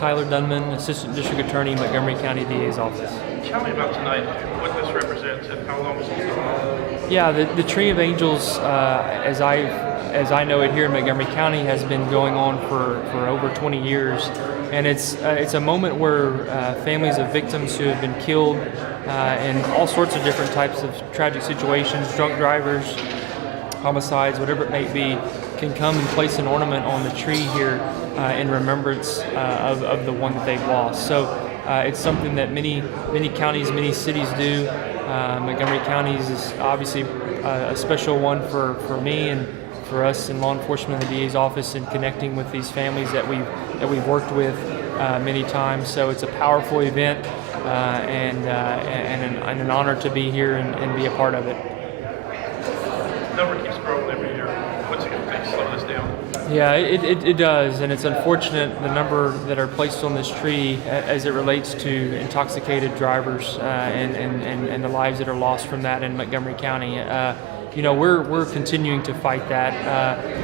Tyler Dunman, Assistant District Attorney, Montgomery County DA's Office. Tell me about tonight, what this represents and how long it's been going on. Yeah, the Tree of Angels, as I know it here in Montgomery County, has been going on for over 20 years. And it's a moment where families of victims who have been killed in all sorts of different types of tragic situations, drunk drivers, homicides, whatever it may be, can come and place an ornament on the tree here in remembrance of the one that they've lost. So it's something that many counties, many cities do. Montgomery County is obviously a special one for me and for us in law enforcement in the DA's office and connecting with these families that we've worked with many times. So it's a powerful event and an honor to be here and be a part of it. The number keeps growing every year. What's it going to take to slow this down? Yeah, it does, and it's unfortunate the number that are placed on this tree as it relates to intoxicated drivers and the lives that are lost from that in Montgomery County. We're continuing to fight that,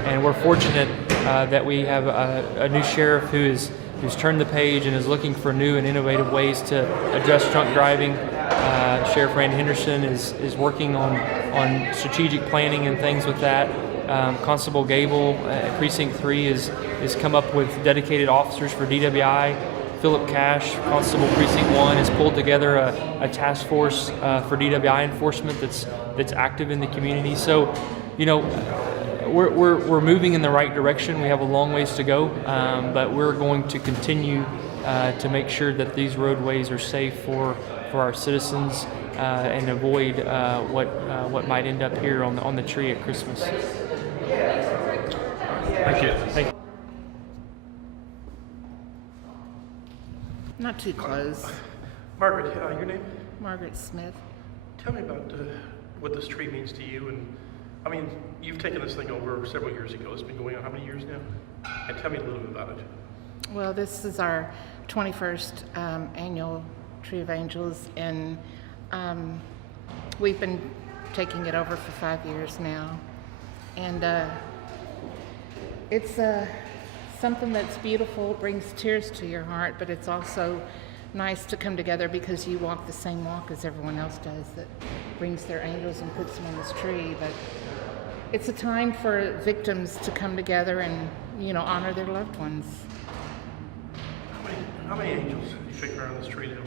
and we're fortunate that we have a new sheriff who's turned the page and is looking for new and innovative ways to address drunk driving. Sheriff Randy Henderson is working on strategic planning and things with that. Constable Gable, Precinct 3, has come up with dedicated officers for DWI. Philip Cash, Constable Precinct 1, has pulled together a task force for DWI enforcement that's active in the community. So, we're moving in the right direction. We have a long ways to go, but we're going to continue to make sure that these roadways are safe for our citizens and avoid what might end up here on the tree at Christmas. Thank you. Thank you. Not too close. Margaret, your name? Margaret Smith. Tell me about what this tree means to you. And I mean, you've taken this thing over several years ago. It's been going on how many years now? And tell me a little bit about it. Well, this is our 21st annual Tree of Angels, and we've been taking it over for 5 years now. And it's something that's beautiful, brings tears to your heart, but it's also nice to come together because you walk the same walk as everyone else does that brings their angels and puts them on this tree. But it's a time for victims to come together and, honor their loved ones. How many angels have you figured around this tree now?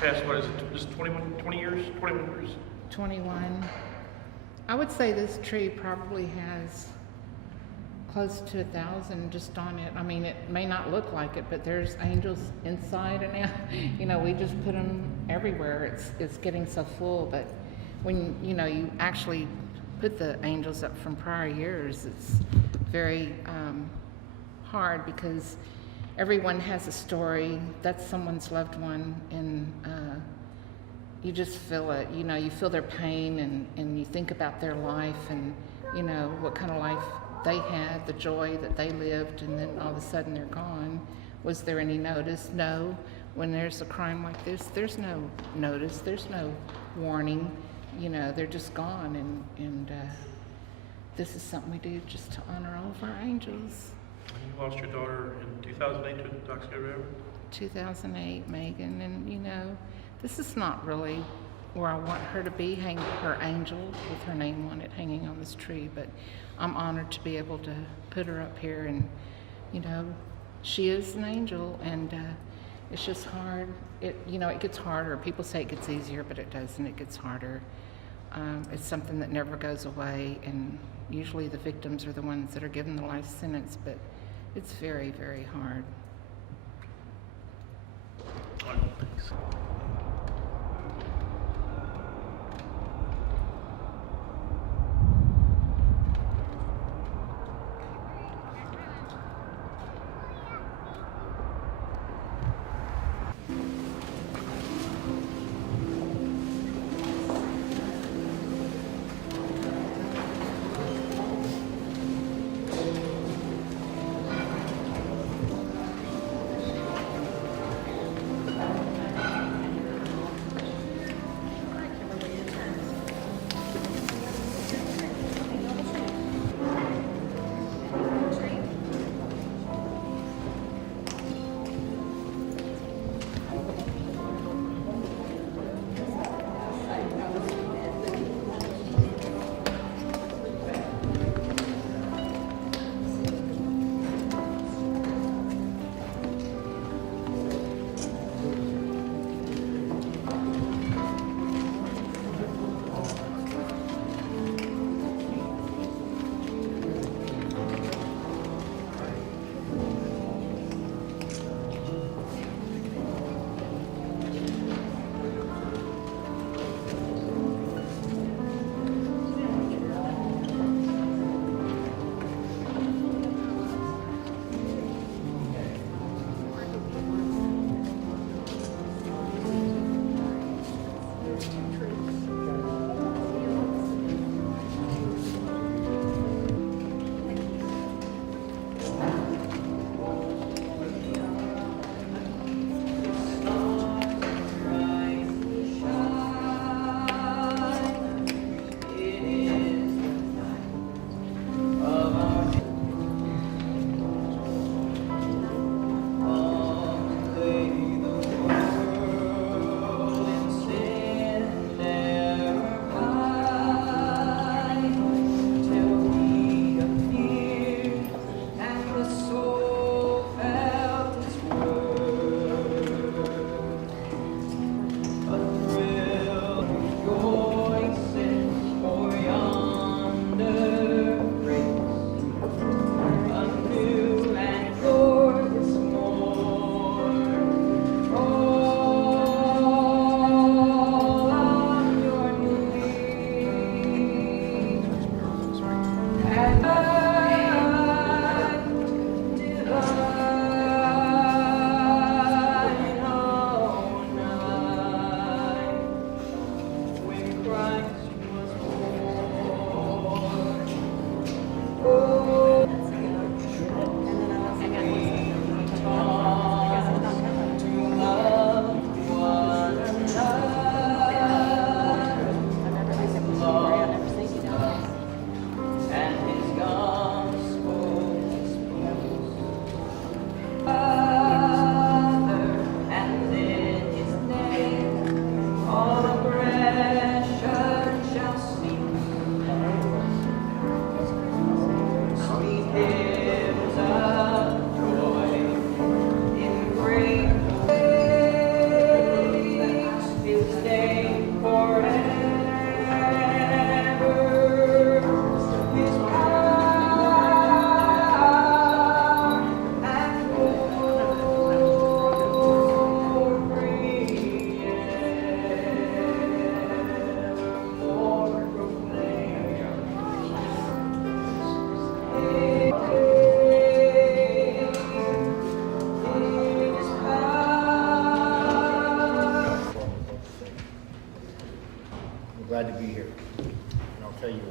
Past, what is it, just 20 years? 21 years? 21. I would say this tree probably has close to 1,000 just on it. I mean, it may not look like it, but there's angels inside and out. We just put them everywhere. It's getting so full, but when, you actually put the angels up from prior years, it's very hard because everyone has a story. That's someone's loved one, and you just feel it. You feel their pain, and you think about their life and, what kind of life they had, the joy that they lived, and then all of a sudden they're gone. Was there any notice? No. When there's a crime like this, there's no notice, there's no warning. They're just gone, and this is something we do just to honor all of our angels. You lost your daughter in 2008 to intoxicated driver? 2008, Megan, and this is not really where I want her to be, hang her angel with her name on it, hanging on this tree, but I'm honored to be able to put her up here, and she is an angel, and it's just hard. It gets harder. People say it gets easier, but it doesn't. It gets harder. It's something that never goes away, and usually the victims are the ones that are given the life sentence, but it's very, very hard. Thanks.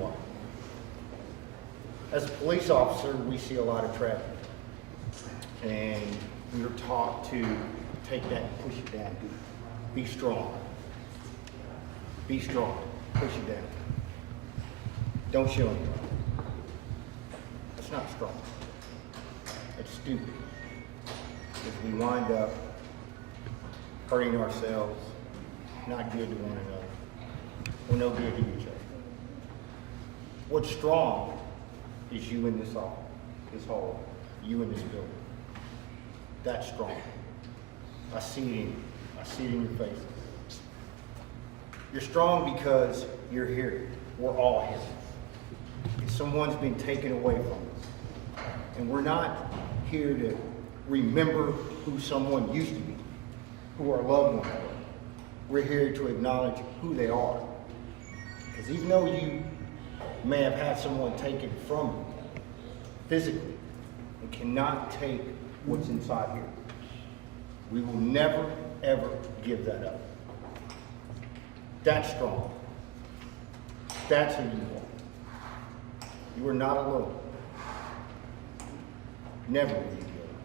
why. As a police officer, we see a lot of traffic. And we are taught to take that and push it down. Be strong. Be strong. Push it down. Don't show anything. That's not strong. That's stupid. Because we wind up hurting ourselves, not good to one another. We're no good to each other. What's strong is you in this hall, you in this building. That's strong. I see it in your faces. You're strong because you're here. We're all here. Someone's been taken away from us. And we're not here to remember who someone used to be, who our loved ones were. We're here to acknowledge who they are. Because even though you may have had someone taken from you physically, it cannot take what's inside here. We will never, ever give that up. That's strong. That's who you are. You are not alone. Never will you be alone.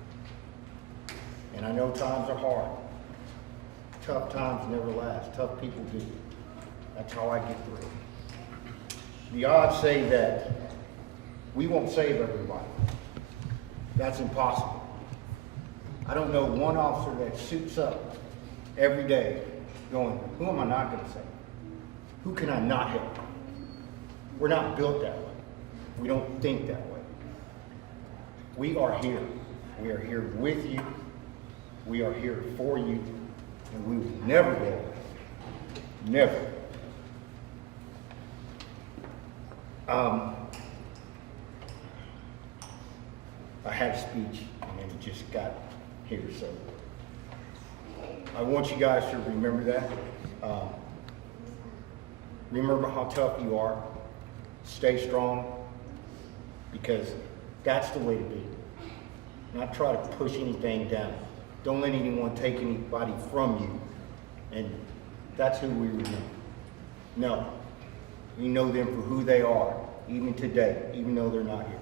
And I know times are hard. Tough times never last. Tough people do. That's how I get through. The odds say that we won't save everybody. That's impossible. I don't know one officer that suits up every day going, who am I not going to save? Who can I not help? We're not built that way. We don't think that way. We are here. We are here with you. We are here for you. And we will never go away. Never. I had a speech and then it just got here, so I want you guys to remember that. Remember how tough you are. Stay strong, because that's the way to be. Not try to push anything down. Don't let anyone take anybody from you. And that's who we remember. No. We know them for who they are, even today, even though they're not here.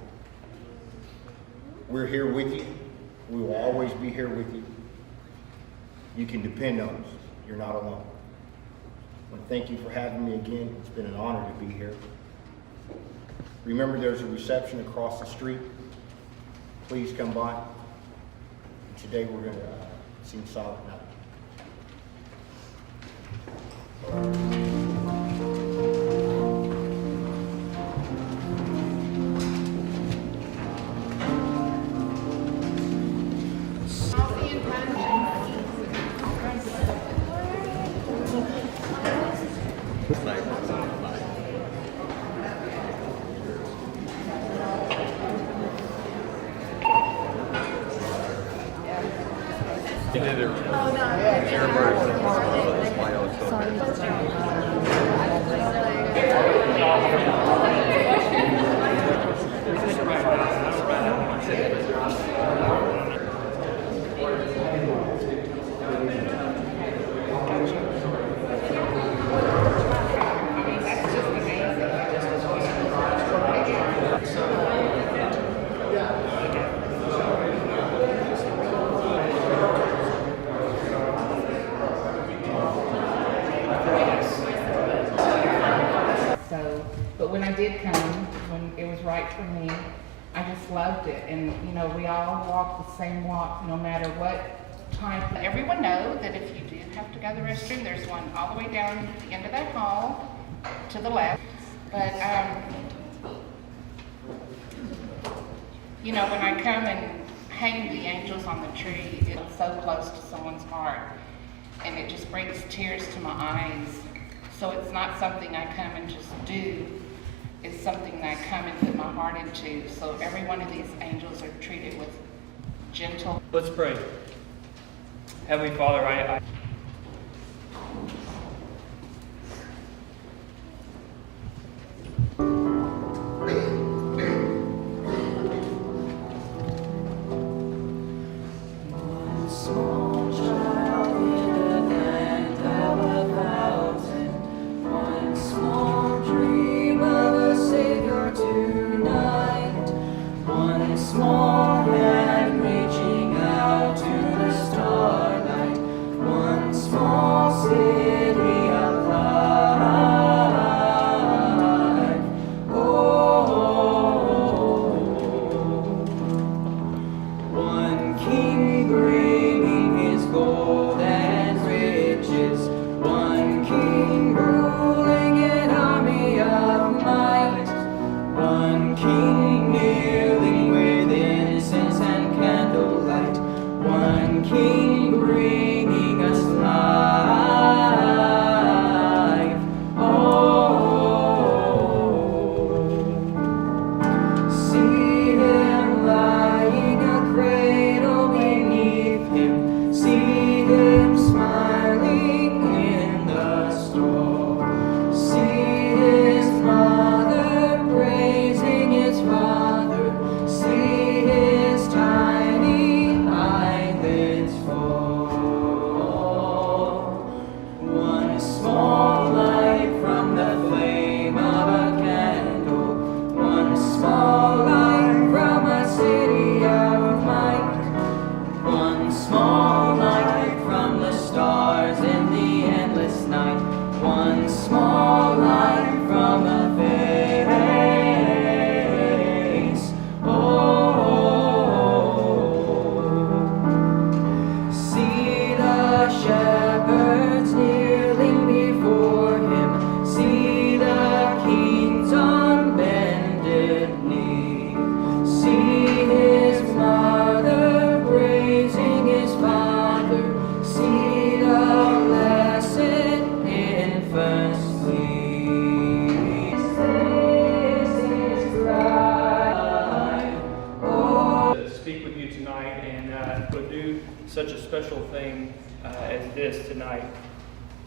We're here with you. We will always be here with you. You can depend on us. You're not alone. I want to thank you for having me again. It's been an honor to be here. Remember, there's a reception across the street. Please come by. And today we're going to sing Silent Night. But when I did come, when it was right for me, I just loved it. And, you know, we all walk the same walk no matter what time. Everyone know that if you do have to go to the restroom, there's one all the way down at the end of that hall to the left. But, you know, when I come and hang the angels on the tree, it's so close to someone's heart. And it just brings tears to my eyes. So it's not something I come and just do. It's something that I come and put my heart into. So every one of these angels are treated with gentle. Let's pray. Heavenly Father, I Dream of a such a special thing as this tonight.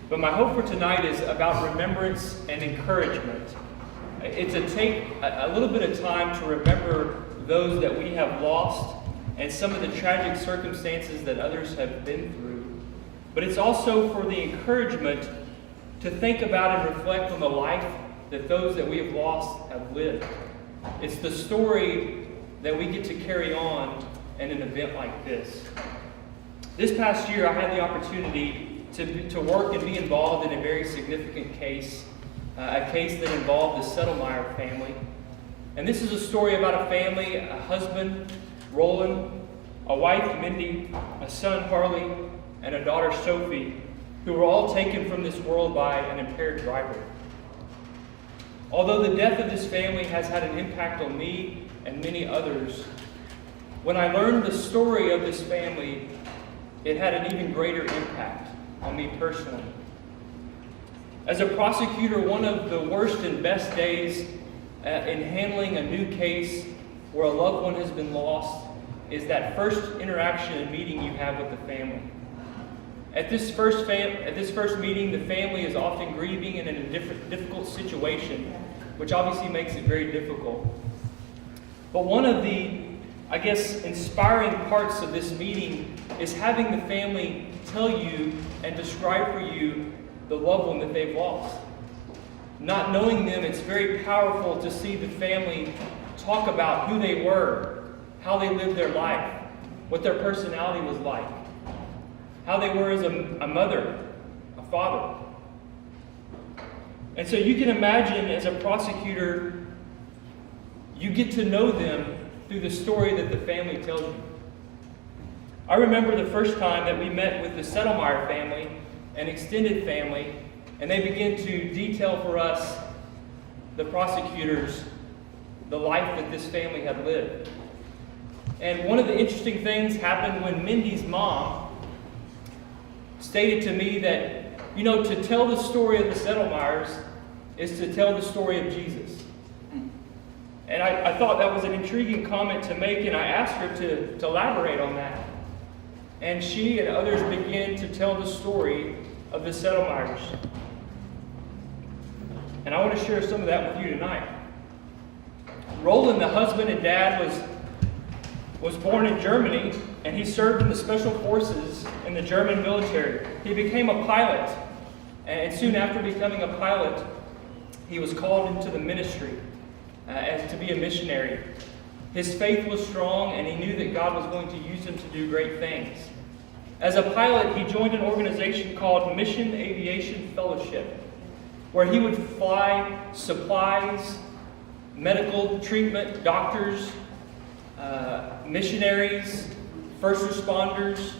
But my hope for tonight is about remembrance and encouragement. It's take a little bit of time to remember those that we have lost and some of the tragic circumstances that others have been through. But it's also for the encouragement to think about and reflect on the life that those that we have lost have lived. It's the story that we get to carry on in an event like this. This past year, I had the opportunity to work and be involved in a very significant case, a case that involved the Settlemeier family. And this is a story about a family, a husband, Roland, a wife, Mindy, a son, Harley, and a daughter, Sophie, who were all taken from this world by an impaired driver. Although the death of this family has had an impact on me and many others, when I learned the story of this family, it had an even greater impact on me personally. As a prosecutor, one of the worst and best days in handling a new case where a loved one has been lost is that first interaction and meeting you have with the family. At this first meeting, the family is often grieving and in a difficult situation, which obviously makes it very difficult. But one of the, inspiring parts of this meeting is having the family tell you and describe for you the loved one that they've lost. Not knowing them, it's very powerful to see the family talk about who they were, how they lived their life, what their personality was like, how they were as a mother, a father. And so you can imagine, as a prosecutor, you get to know them through the story that the family tells you. I remember the first time that we met with the Settlemeier family, an extended family, and they began to detail for us, the prosecutors, the life that this family had lived. And one of the interesting things happened when Mindy's mom stated to me that, to tell the story of the Settlemeiers is to tell the story of Jesus. And I thought that was an intriguing comment to make, and I asked her to elaborate on that. And she and others began to tell the story of the Settlemeiers. And I want to share some of that with you tonight. Roland, the husband and dad, was born in Germany, and he served in the special forces in the German military. He became a pilot, and soon after becoming a pilot, he was called into the ministry as to be a missionary. His faith was strong, and he knew that God was going to use him to do great things. As a pilot, he joined an organization called Mission Aviation Fellowship, where he would fly supplies, medical treatment, doctors, missionaries, first responders,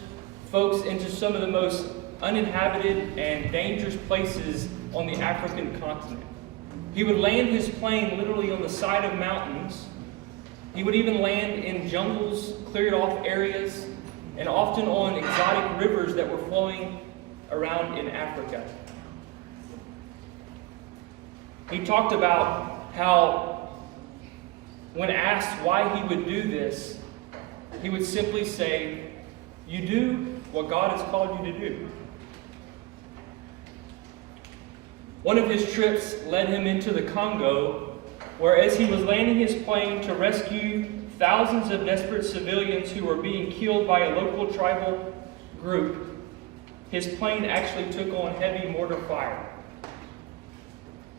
folks into some of the most uninhabited and dangerous places on the African continent. He would land his plane literally on the side of mountains. He would even land in jungles, cleared off areas, and often on exotic rivers that were flowing around in Africa. He talked about how, when asked why he would do this, he would simply say, "You do what God has called you to do." One of his trips led him into the Congo, where as he was landing his plane to rescue thousands of desperate civilians who were being killed by a local tribal group, his plane actually took on heavy mortar fire.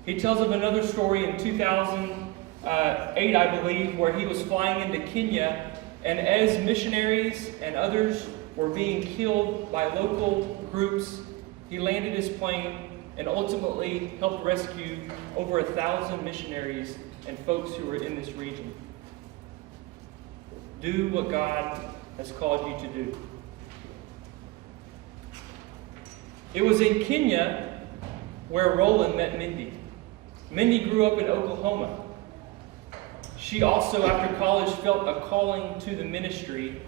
He tells of another story in 2008, I believe, where he was flying into Kenya, and as missionaries and others were being killed by local groups, he landed his plane and ultimately helped rescue over 1,000 missionaries and folks who were in this region. Do what God has called you to do. It was in Kenya where Roland met Mindy. Mindy grew up in Oklahoma. She also, after college, felt a calling to the ministry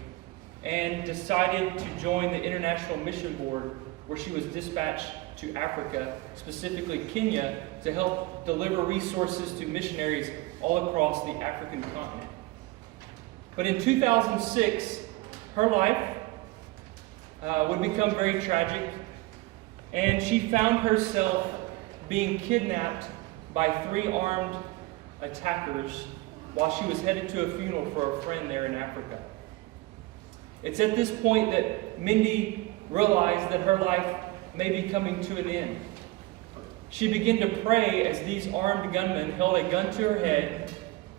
and decided to join the International Mission Board, where she was dispatched to Africa, specifically Kenya, to help deliver resources to missionaries all across the African continent. But in 2006, her life, would become very tragic, and she found herself being kidnapped by 3 armed attackers while she was headed to a funeral for a friend there in Africa. It's at this point that Mindy realized that her life may be coming to an end. She began to pray as these armed gunmen held a gun to her head,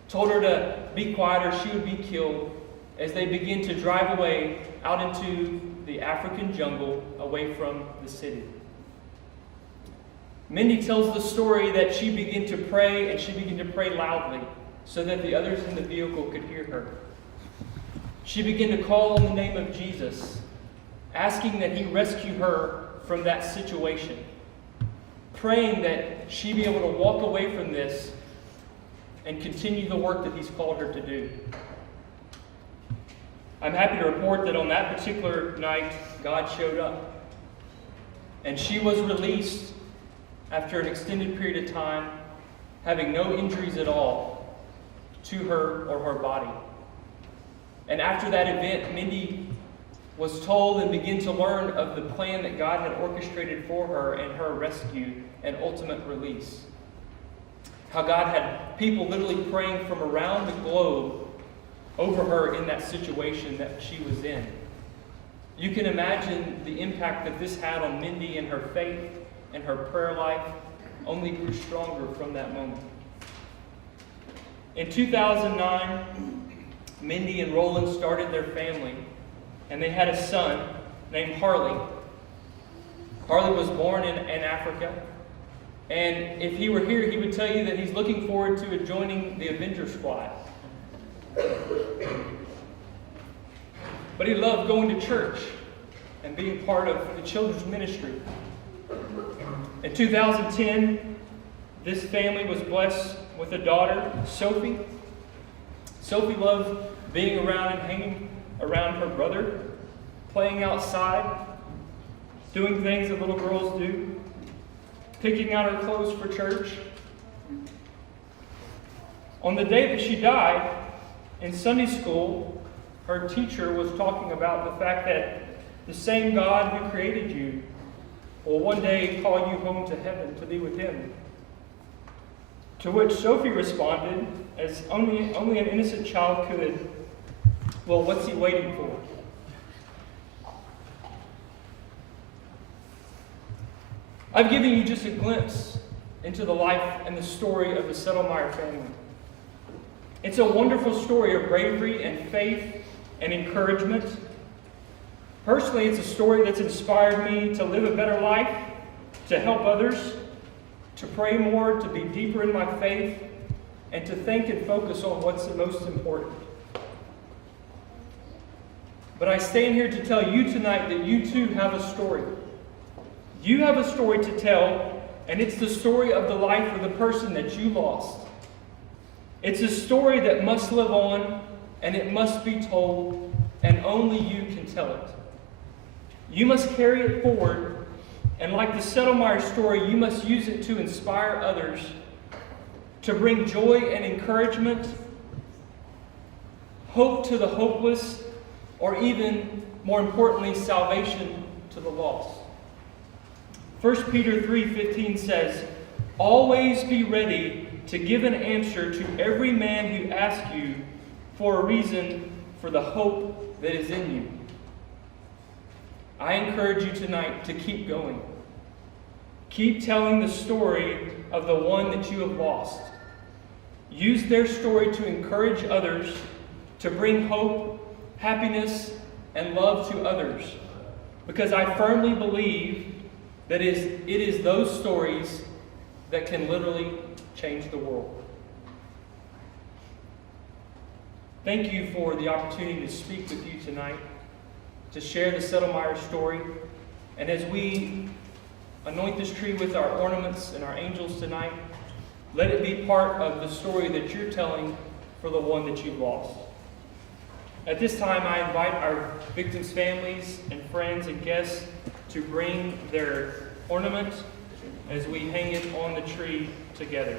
told her to be quiet or she would be killed, as they began to drive away out into the African jungle away from the city. Mindy tells the story that she began to pray, and she began to pray loudly so that the others in the vehicle could hear her. She began to call on the name of Jesus, asking that he rescue her from that situation, praying that she be able to walk away from this and continue the work that he's called her to do. I'm happy to report that on that particular night, God showed up. And she was released after an extended period of time, having no injuries at all to her or her body. And after that event, Mindy was told and began to learn of the plan that God had orchestrated for her and her rescue and ultimate release. How God had people literally praying from around the globe over her in that situation that she was in. You can imagine the impact that this had on Mindy, and her faith and her prayer life only grew stronger from that moment. In 2009, Mindy and Roland started their family, and they had a son named Harley. Harley was born in Africa, and if he were here, he would tell you that he's looking forward to joining the Avenger Squad. But he loved going to church and being part of the children's ministry. In 2010, this family was blessed with a daughter, Sophie. Sophie loved being around and hanging around her brother, playing outside, doing things that little girls do, picking out her clothes for church. On the day that she died, in Sunday school, her teacher was talking about the fact that the same God who created you will one day call you home to heaven to be with him. To which Sophie responded, as only an innocent child could, "Well, what's he waiting for?" I've given you just a glimpse into the life and the story of the Settlemeier family. It's a wonderful story of bravery and faith and encouragement. Personally, it's a story that's inspired me to live a better life, to help others, to pray more, to be deeper in my faith, and to think and focus on what's the most important. But I stand here to tell you tonight that you too have a story. You have a story to tell, and it's the story of the life of the person that you lost. It's a story that must live on, and it must be told, and only you can tell it. You must carry it forward, and like the Settlemeier story, you must use it to inspire others, to bring joy and encouragement, hope to the hopeless, or even, more importantly, salvation to the lost. 1 Peter 3:15 says, "Always be ready to give an answer to every man who asks you for a reason for the hope that is in you." I encourage you tonight to keep going. Keep telling the story of the one that you have lost. Use their story to encourage others, to bring hope, happiness, and love to others. Because I firmly believe that it is those stories that can literally change the world. Thank you for the opportunity to speak with you tonight, to share the Settlemeier story. And as we anoint this tree with our ornaments and our angels tonight, let it be part of the story that you're telling for the one that you've lost. At this time, I invite our victims' families and friends and guests to bring their ornament as we hang it on the tree together.